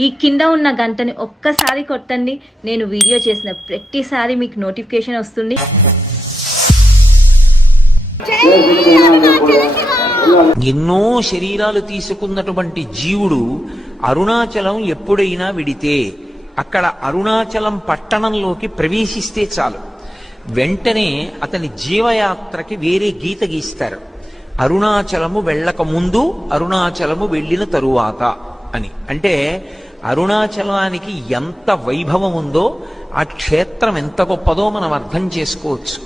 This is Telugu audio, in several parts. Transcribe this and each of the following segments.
ఈ కింద ఉన్న గంటని ఒక్కసారి కొట్టండి. నేను వీడియో చేసిన ప్రతిసారి మీకు నోటిఫికేషన్ వస్తుంది. ఎన్నో శరీరాలు తీసుకున్నటువంటి జీవుడు అరుణాచలం ఎప్పుడైనా విడితే అక్కడ అరుణాచలం పట్టణంలోకి ప్రవేశిస్తే చాలు. వెంటనే అతని జీవయాత్రకి వేరే గీత గీస్తారు. అరుణాచలము వెళ్ళక ముందు అరుణాచలము వెళ్ళిన తరువాత అని. అంటే అరుణాచలానికి ఎంత వైభవం ఉందో ఆ క్షేత్రం ఎంత గొప్పదో మనం అర్థం చేసుకోవచ్చు.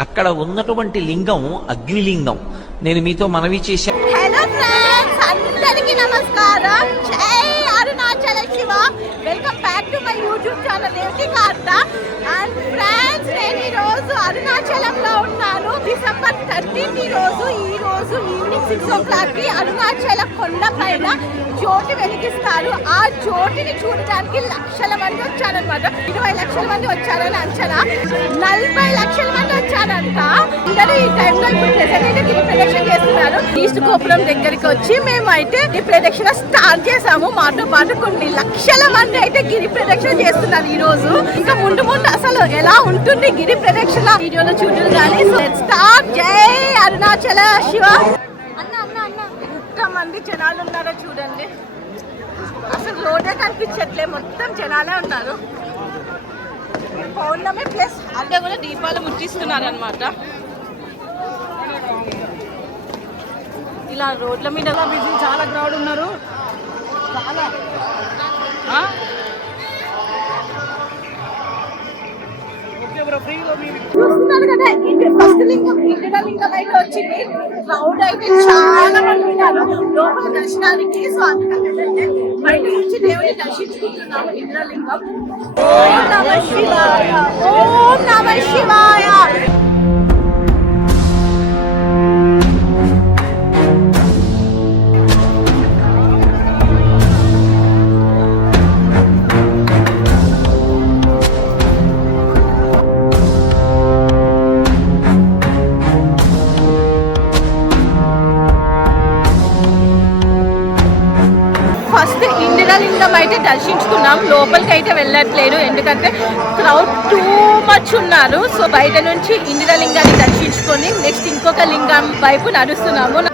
అక్కడ ఉన్నటువంటి లింగం అగ్నిలింగం. నేను మీతో మనవి చేశాను హలో ఫ్రెండ్స్ అందరికీ నమస్కారం. జై Arunachala Siva. Welcome back to my YouTube channel ఏంటి కార్త అండ్ ఫ్రెండ్స్ నేను రోజు అరుణాచలంలో ఉన్నాను. డిసెంబర్ థర్టీన్ ఈ రోజు ఈ రోజు ఈవినింగ్ సిక్స్ ఓ క్లాక్కి అరుణాచల కొండ పైన జ్యోతి వెలిగిస్తారు. ఆ జ్యోతిని చూడడానికి లక్షల మంది వచ్చారనమాట ఇరవై లక్షల మంది వచ్చారని అంచనా. నలభై లక్షల మంది వచ్చారంట. అందరూ ఈ టైంలో ఇప్పుడు ప్రెసెంట్ గిరి ప్రదక్షిణ చేస్తున్నారు. ఈస్ట్ గోపురం దగ్గరికి వచ్చి మేము అయితే ప్రదక్షిణ స్టార్ట్ చేసాము మాతో పాటు కొన్ని లక్షల మంది అయితే గిరి ప్రదక్షిణ చేస్తున్నారు ఈ రోజు. ఇంకా ముందు ముందు అసలు ఎలా ఉంటుంది గిరి ప్రదక్షిణ వీడియోలో చూడరు కానీ స్టార్ట్ జై అరుణాచల శివ. అన్న అన్న అన్న. ఎంతమంది జనాలు ఉన్నారో చూడండి. అసలు రోడ్డే కనిపించట్లే. మొత్తం జనాలే ఉన్నారు. పౌర్ణమి ప్లస్ అంటే కూడా దీపాలు ముట్టిస్తున్నారు అనమాట ఇలా రోడ్ల మీద బిజీ చాలా క్రౌడ్ ఉన్నారు. చాలా. చూస్తున్నారు కదా ఇది ఫస్ట్ లింగం ఇంటర్ లింగం అయితే వచ్చింది. క్రౌడ్ అయితే చాలా మంది ఉన్నారు. లోపల దర్శనానికి సో అందుకని బయట నుంచి దేవుని దర్శించుకుంటున్నాము ఇంద్రలింగం. ఓం నమ శివాయ. ఓం నమ శివాయ. అయితే దర్శించుకున్నాం. లోపలికి అయితే వెళ్ళట్లేదు. ఎందుకంటే క్రౌడ్ టూ మచ్ ఉన్నారు. సో బయట నుంచి ఇందిరాలింగాన్ని దర్శించుకొని నెక్స్ట్ ఇంకొక లింగం వైపు నడుస్తున్నాము.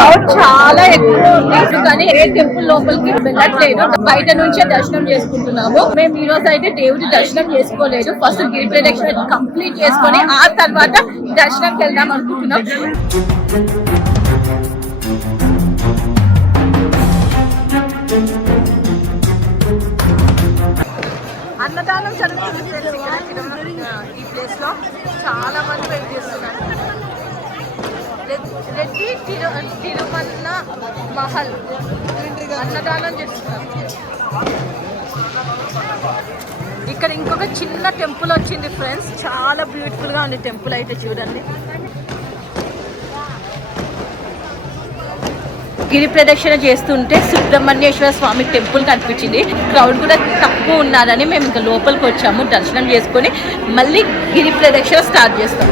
క్రౌడ్ చాలా ఎక్కువ ఉంది కానీ ఏ టెంపుల్ లోపలికి వెళ్ళట్లేదు. బయట నుంచే దర్శనం చేసుకుంటున్నాము. మేము ఈ రోజు అయితే దేవుడి దర్శనం చేసుకోలేదు. ఫస్ట్ గిరి ప్రదక్షిణ కంప్లీట్ చేసుకొని ఆ తర్వాత దర్శనంకి వెళ్దాం అనుకుంటున్నాం. అన్నదానం జరుగుతుంది ఈ ప్లేస్లో చాలా మంది వెయిట్ చేస్తున్నారు. రెడ్డి తిరు తిరుమల మహల్. అన్నదానం చేస్తున్నారు. ఇక్కడ ఇంకొక చిన్న టెంపుల్ వచ్చింది ఫ్రెండ్స్. చాలా బ్యూటిఫుల్గా ఉంది టెంపుల్ అయితే చూడండి. గిరి ప్రదక్షిణ చేస్తుంటే సుబ్రహ్మణ్యేశ్వర స్వామి టెంపుల్ కనిపించింది. క్రౌడ్ కూడా తక్కువ ఉన్నారని మేము ఇంకా లోపలికి వచ్చాము. దర్శనం చేసుకొని మళ్ళీ గిరి ప్రదక్షిణ స్టార్ట్ చేస్తాం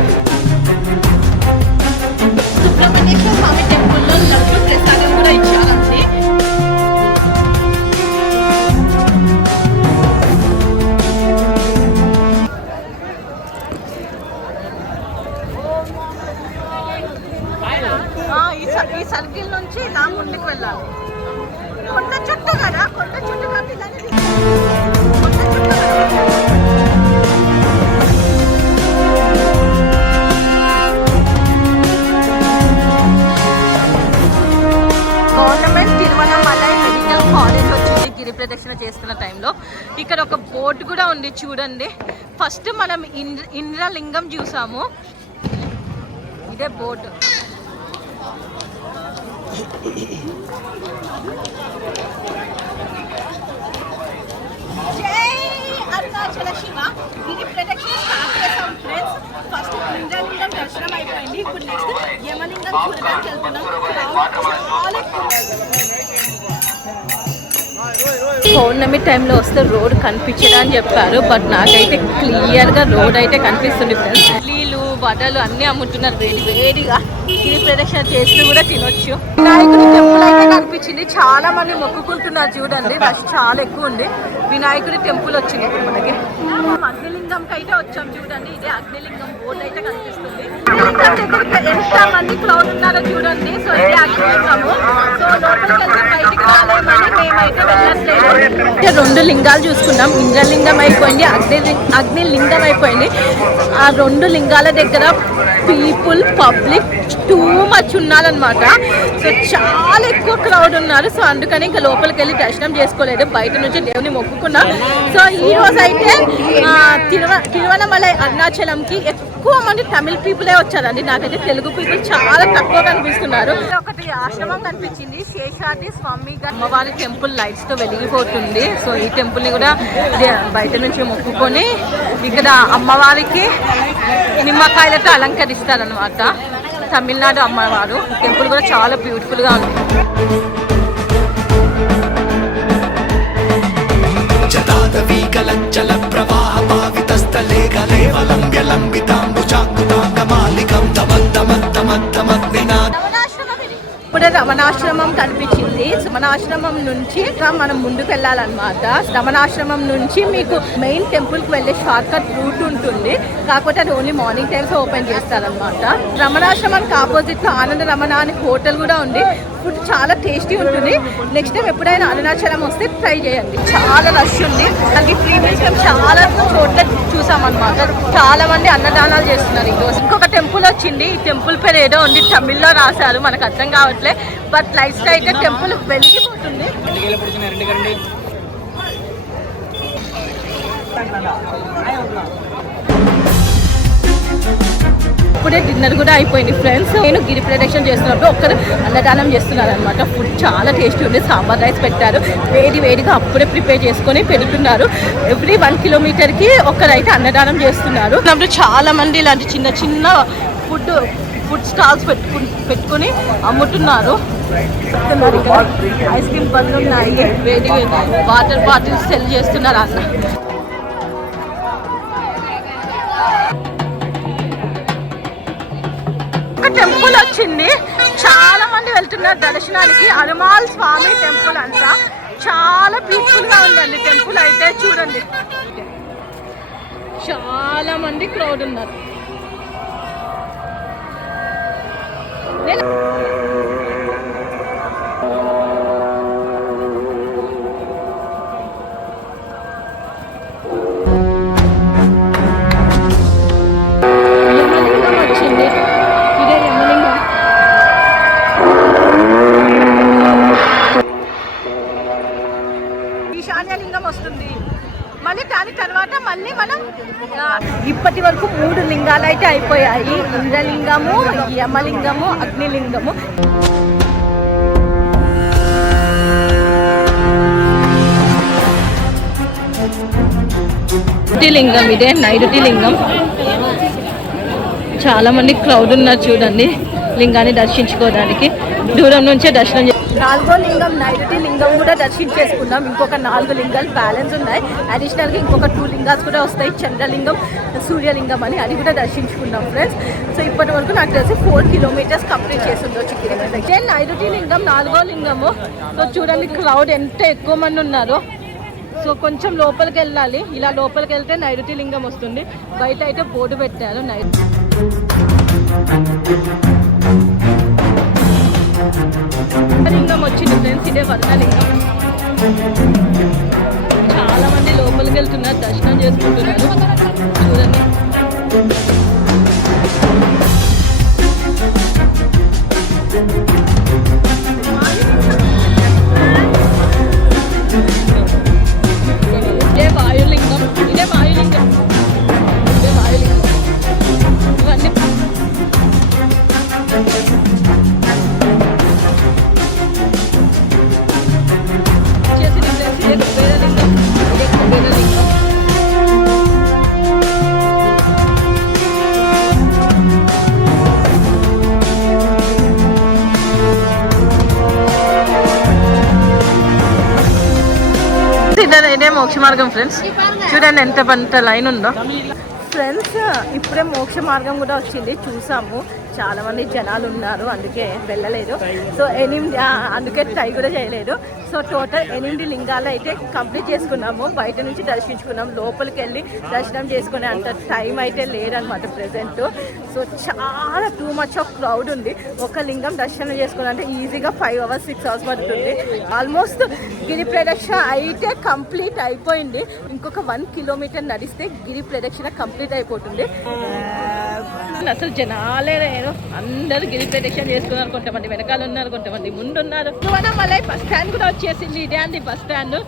ప్రదక్షిణ చేస్తున్న టైంలో ఇక్కడ ఒక బోట్ కూడా ఉంది చూడండి. ఫస్ట్ మనం ఇంద్ర ఇంద్రలింగం చూసాము. ఇదే బోట్. జై అరుణాచల శివ. ప్రదక్షిణ స్టార్ట్ చేసాం ఫ్రెండ్స్ ఫస్ట్ ఇంద్రలింగం దర్శనం అయిపోయింది. ఇప్పుడు నెక్స్ట్ యమలింగం చూడడానికి వెళ్తున్నాం. చాలా పౌర్ణమి టైంలో వస్తే రోడ్ కనిపించదా అని చెప్పారు బట్ నాకైతే క్లియర్గా రోడ్ అయితే కనిపిస్తుంది ఫ్రెండ్స్ ఇడ్లీలు వడలు అన్ని అమ్ముతున్నారు వేడి వేడిగా గిరి ప్రదక్షిణ చేస్తూ కూడా తినొచ్చు. వినాయకుడి టెంపుల్ అయితే కనిపించింది. చాలా మంది మొక్కుకుంటున్నారు చూడండి. రష్ చాలా ఎక్కువ ఉంది. వినాయకుడి టెంపుల్ వచ్చింది ఇప్పుడు మనకి. అగ్నిలింగంకి అయితే వచ్చాం చూడండి. ఇదే అగ్నిలింగం బోర్డు అయితే కనిపిస్తుంది. ఎంత మంది క్రౌడ్ ఉన్నారో చూడండి. సో సో లోపలికి వెళ్తే బయటికి రాలేమని మేమైతే వెళ్ళట్లేదు. రెండు లింగాలు చూసుకున్నాం. ఇంద్రలింగం అయిపోయింది అగ్ని అగ్ని లింగం అయిపోయింది. ఆ రెండు లింగాల దగ్గర పీపుల్ పబ్లిక్ టూ మచ్ ఉన్నారనమాట సో చాలా ఎక్కువ క్రౌడ్ ఉన్నారు. సో అందుకని ఇంకా లోపలికి వెళ్ళి దర్శనం చేసుకోలేదు. బయట నుంచి దేవుని మొక్కుకున్నా. సో ఈ రోజు అయితే తిరువ తిరువనమలై అరుణాచలంకి ఎక్కువ మంది తమిళ పీపులే వచ్చారండి. నాకైతే తెలుగు పీపుల్ చాలా తక్కువ కనిపిస్తున్నారు. ఒకటి ఆశ్రమం కనిపించింది. శేషాద్రి స్వామి అమ్మవారి టెంపుల్ లైట్స్తో వెలిగిపోతుంది. సో ఈ టెంపుల్ని కూడా బయట నుంచి మొక్కుకొని ఇక్కడ అమ్మవారికి నిమ్మకాయలతో అలంకరిస్తారనమాట తమిళనాడు అమ్మవారు. టెంపుల్ కూడా చాలా బ్యూటిఫుల్గా ఉంది. జతాదవీకలంచల ప్రవాహ పావితస్థలే కలేవలంబ్య రమణాశ్రమం కనిపించింది. రమణాశ్రమం నుంచి మనం ముందుకు వెళ్ళాలన్నమాట. రమణాశ్రమం నుంచి మీకు మెయిన్ టెంపుల్కి వెళ్ళే షార్ట్ కట్ రూట్ ఉంటుంది. కాకపోతే అది ఓన్లీ మార్నింగ్ టైమ్స్ ఓపెన్ చేస్తారనమాట రమణాశ్రమానికి ఆపోజిట్లో ఆనంద రమణ అనే హోటల్ కూడా ఉంది. ఫుడ్ చాలా టేస్టీ ఉంటుంది. నెక్స్ట్ టైం ఎప్పుడైనా అరుణాచలం వస్తే ట్రై చేయండి. చాలా రష్ ఉంది. అది ప్రీవియస్ మేము చాలా చోట్ల చూసామన్నమాట. చాలా మంది అన్నదానాలు చేస్తున్నారు ఈరోజు ఇంకొక టెంపుల్ వచ్చింది. ఈ టెంపుల్ పేరు ఏదో ఉంది. తమిళ్ళో రాశారు. మనకు అర్థం కావట్లే. బట్ లైఫ్ స్టైల్ అయితే టెంపుల్ వెలిగిపోతుంది ఇప్పుడే డిన్నర్ కూడా అయిపోయింది ఫ్రెండ్స్. నేను గిరి ప్రదక్షిణ చేస్తున్నప్పుడు ఒక్కరు అన్నదానం చేస్తున్నారు అనమాట ఫుడ్ చాలా టేస్టీ ఉంది. సాంబార్ రైస్ పెట్టారు. వేడి వేడిగా అప్పుడే ప్రిపేర్ చేసుకొని పెడుతున్నారు. ఎవ్రీ వన్ కిలోమీటర్కి ఒక్కరైతే అన్నదానం చేస్తున్నారు. అప్పుడు చాలా మంది ఇలాంటి చిన్న చిన్న ఫుడ్ ఫుడ్ స్టాల్స్ పెట్టుకు పెట్టుకొని అమ్ముతున్నారు. ఐస్ క్రీమ్ బండ్లు ఉన్నాయి వేడి వాటర్ బాటిల్స్ సెల్ చేస్తున్నారు అన్న టెంపుల్ వచ్చింది. చాలా మంది వెళ్తున్నారు దర్శనానికి. హనుమాల్ స్వామి టెంపుల్ అంట. చాలా బ్యూటిఫుల్గా ఉందండి టెంపుల్ అయితే చూడండి. చాలా మంది క్రౌడ్ ఉన్నారు. ఇప్పటి వరకు మూడు లింగాలు అయితే అయిపోయాయి. ఇంద్రలింగము యమలింగము అగ్నిలింగము. లింగం ఇదే నైరుతి లింగం చాలా మంది క్రౌడ్ ఉన్నారు చూడండి లింగాన్ని దర్శించుకోవడానికి. దూరం నుంచే దర్శనం నాలుగో లింగం నైరుతి లింగం కూడా దర్శించేసుకున్నాం ఇంకొక నాలుగు లింగాలు బ్యాలెన్స్ ఉన్నాయి. అడిషనల్గా ఇంకొక టూ లింగాస్ కూడా వస్తాయి. చంద్రలింగం సూర్యలింగం అని అది కూడా దర్శించుకున్నాం ఫ్రెండ్స్ సో ఇప్పటి వరకు నాకు తెలిసి ఫోర్ కిలోమీటర్స్ కంప్లీట్ చేసి ఉండొచ్చు కిలోమీటర్ నైరుతి లింగం నాలుగో లింగము. సో చూడండి క్రౌడ్ ఎంత ఎక్కువ మంది ఉన్నారో. సో కొంచెం లోపలికి వెళ్ళాలి. ఇలా లోపలికి వెళ్తే నైరుతి లింగం వస్తుంది. బయట అయితే బోర్డు పెట్టారు. నైరుతి లింగం వచ్చింది ఫ్రెండ్స్ ఇదే వర్ణలింగం చాలా మంది లోపలికి వెళ్తున్నారు దర్శనం చేసుకుంటున్నారు చూడండి ఇదే మోక్ష మార్గం ఫ్రెండ్స్ చూడండి ఎంత పెద్ద లైన్ ఉందో. ఫ్రెండ్స్ ఇప్పుడే మోక్ష మార్గం కూడా వచ్చింది చూసాము. చాలా మంది జనాలు ఉన్నారు అందుకే వెళ్ళలేదు. సో ఎనిమిది అందుకే ట్రై కూడా చేయలేదు. సో టోటల్ ఎనిమిది లింగాలు అయితే కంప్లీట్ చేసుకున్నాము. బయట నుంచి దర్శించుకున్నాం లోపలికి వెళ్ళి దర్శనం చేసుకునే అంత టైం అయితే లేదనమాట ప్రెసెంట్ సో చాలా టూ మచ్ ఆఫ్ క్రౌడ్ ఉంది. ఒక లింగం దర్శనం చేసుకున్నాం ఈజీగా ఫైవ్ అవర్స్ సిక్స్ అవర్స్ పడుతుంది. ఆల్మోస్ట్ గిరి ప్రదక్షిణ అయితే కంప్లీట్ అయిపోయింది. ఇంకొక వన్ కిలోమీటర్ నడిస్తే గిరి ప్రదక్షిణ కంప్లీట్ అయిపోతుంది. అసలు జనాలే లేరు. అందరూ గిరి ప్రదక్షిణ చేసుకున్నారు. కొంతమంది వెనకాల ఉన్నారు కొంతమంది ముందు ఉన్నారు మళ్ళీ బస్ స్టాండ్ కూడా వచ్చేసింది. ఇదే అండి బస్ స్టాండ్.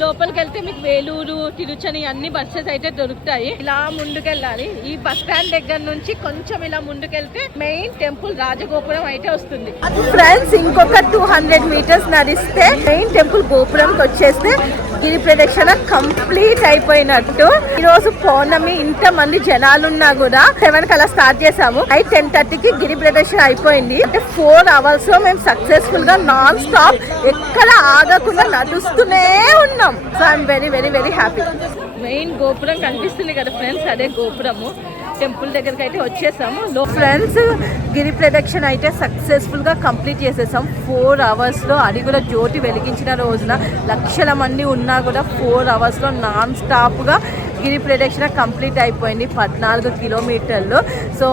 లోపలికి వెళ్తే మీకు వేలూరు తిరుచని అన్ని బస్సెస్ అయితే దొరుకుతాయి. ఇలా ముందుకెళ్ళాలి. ఈ బస్ స్టాండ్ దగ్గర నుంచి కొంచెం ఇలా ముందుకెళ్తే మెయిన్ టెంపుల్ రాజగోపురం అయితే వస్తుంది. ఫ్రెండ్స్ ఇంకొక టూ హండ్రెడ్ మీటర్స్ నడిస్తే మెయిన్ టెంపుల్ గోపురంకి వచ్చేస్తే గిరి ప్రదక్షిణ కంప్లీట్ అయిపోయినట్టు. ఈ రోజు పౌర్ణమి ఇంత మంది జనాలున్నా కూడా సెవెన్ కల్లా స్టార్ట్ చేసాము అయితే టెన్ థర్టీకి గిరి ప్రదక్షిణ అయిపోయింది. అంటే ఫోర్ అవర్స్లో మేము సక్సెస్ఫుల్గా నాన్ స్టాప్ ఎక్కడ ఆగకుండా నడుస్తూనే ఉన్నాం. So I'm very very very happy main గోపురం కనిపిస్తుంది కదా ఫ్రెండ్స్ అదే గోపురము. టెంపుల్ దగ్గరికి అయితే వచ్చేసాము. ఫ్రెండ్స్ గిరి ప్రదక్షిణ అయితే సక్సెస్ఫుల్గా కంప్లీట్ చేసేసాం. ఫోర్ అవర్స్లో అది కూడా జ్యోతి వెలిగించిన రోజున లక్షల మంది ఉన్నా కూడా ఫోర్ అవర్స్లో నాన్ స్టాప్గా గిరి ప్రదక్షిణ కంప్లీట్ అయిపోయింది పద్నాలుగు కిలోమీటర్లు. సో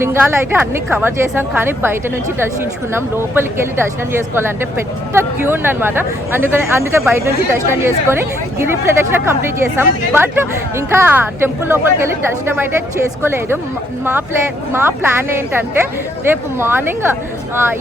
లింగాలు అయితే అన్ని కవర్ చేసాం కానీ బయట నుంచి దర్శించుకున్నాం. లోపలికి వెళ్ళి దర్శనం చేసుకోవాలంటే పెద్ద క్యూ అనమాట అందుకని అందుకే బయట నుంచి దర్శనం చేసుకొని గిరి ప్రదక్షిణ కంప్లీట్ చేసాం బట్ ఇంకా టెంపుల్ లోపలికి వెళ్ళి దర్శనం అయితే చేసుకోలేదు. మా ప్లాన్ మా ప్లాన్ ఏంటంటే రేపు మార్నింగ్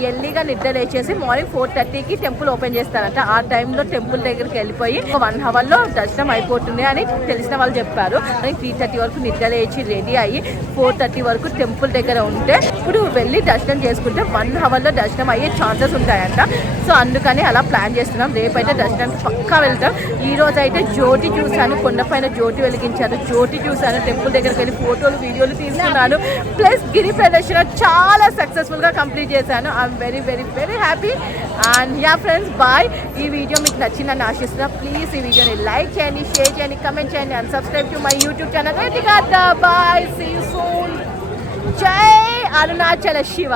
ఎర్లీగా నిద్ర లేచేసి మార్నింగ్ ఫోర్ థర్టీకి టెంపుల్ ఓపెన్ చేస్తారంట. ఆ టైంలో టెంపుల్ దగ్గరికి వెళ్ళిపోయి వన్ అవర్లో దర్శనం అయిపోతుంది అని తెలిసిన వాళ్ళు చెప్పారు. అని త్రీ థర్టీ వరకు నిద్ర లేచి రెడీ అయ్యి ఫోర్ థర్టీ వరకు టెంపుల్ దగ్గర ఉంటే ఇప్పుడు వెళ్ళి దర్శనం చేసుకుంటే వన్ అవర్లో దర్శనం అయ్యే ఛాన్సెస్ ఉంటాయంట. సో అందుకని అలా ప్లాన్ చేస్తున్నాం. రేపైతే దర్శనానికి పక్కా వెళ్తాం. ఈ రోజు అయితే జ్యోతి చూశాను కొండపైన జ్యోతి వెలిగించారు. జ్యోతి చూశాను టెంపుల్ దగ్గరికి వెళ్ళి ఫోటోలు వీడియోలు తీసుకున్నాను ప్లస్ గిరి ప్రదర్శన చాలా సక్సెస్ఫుల్గా కంప్లీట్ చేశాను. I'm very very very happy and yeah friends bye ఈ వీడియో మీకు నచ్చిందని ఆశిస్తున్నా. ప్లీజ్ ఈ వీడియోని లైక్ చేయండి షేర్ చేయండి కమెంట్ చేయండి and subscribe to my YouTube channel bye see soon జై అరుణాచల శివ